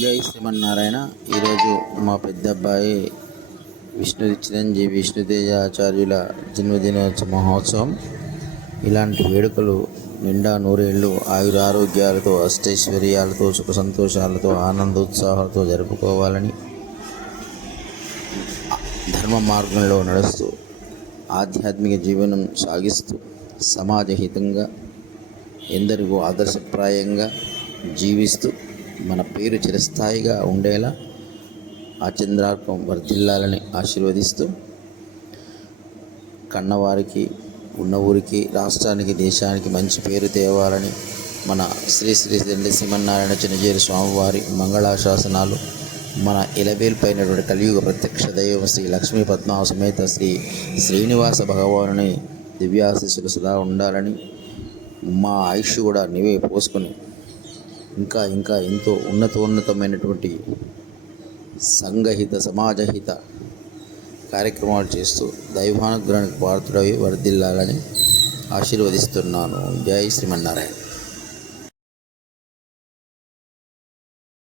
జై శ్రీమన్నారాయణ. ఈరోజు మా పెద్ద అబ్బాయి చిరంజీవి విష్ణుతేజ ఆచార్యుల జన్మదినోత్సవ మహోత్సవం. ఇలాంటి వేడుకలు నిండా నూరేళ్ళు ఆయురారోగ్యాలతో, అష్టైశ్వర్యాలతో, సుఖ సంతోషాలతో, ఆనందోత్సాహాలతో జరుపుకోవాలని, ధర్మ మార్గంలో నడుస్తూ ఆధ్యాత్మిక జీవనం సాగిస్తూ సమాజహితంగా ఎందరికో ఆదర్శప్రాయంగా జీవిస్తూ మన పేరు చిరస్థాయిగా ఉండేలా ఆ చంద్రార్కం వర్ధిల్లాలని ఆశీర్వదిస్తూ, కన్నవారికి, ఉన్న ఊరికి, రాష్ట్రానికి, దేశానికి మంచి పేరు తేవాలని మన శ్రీ శ్రీ శ్రీమన్నారాయణ చిన్నజీరి స్వామివారి మంగళాశాసనాలు, మన ఇలవేల్పైనటువంటి కలియుగ ప్రత్యక్ష దైవం శ్రీ లక్ష్మీ పద్మావ సమేత శ్రీ శ్రీనివాస భగవానుని దివ్యాశీస్సులు సదా ఉండాలని, మా ఆయుష్ కూడా నీవే పోసుకొని ఇంకా ఇంకా ఎంతో ఉన్నతమైనటువంటి సంఘహిత, సమాజహిత కార్యక్రమాలు చేస్తూ దైవానుగ్రహానికి పాత్రుడై వర్ధిల్లాలని ఆశీర్వదిస్తున్నాను. జై శ్రీమన్నారాయణ.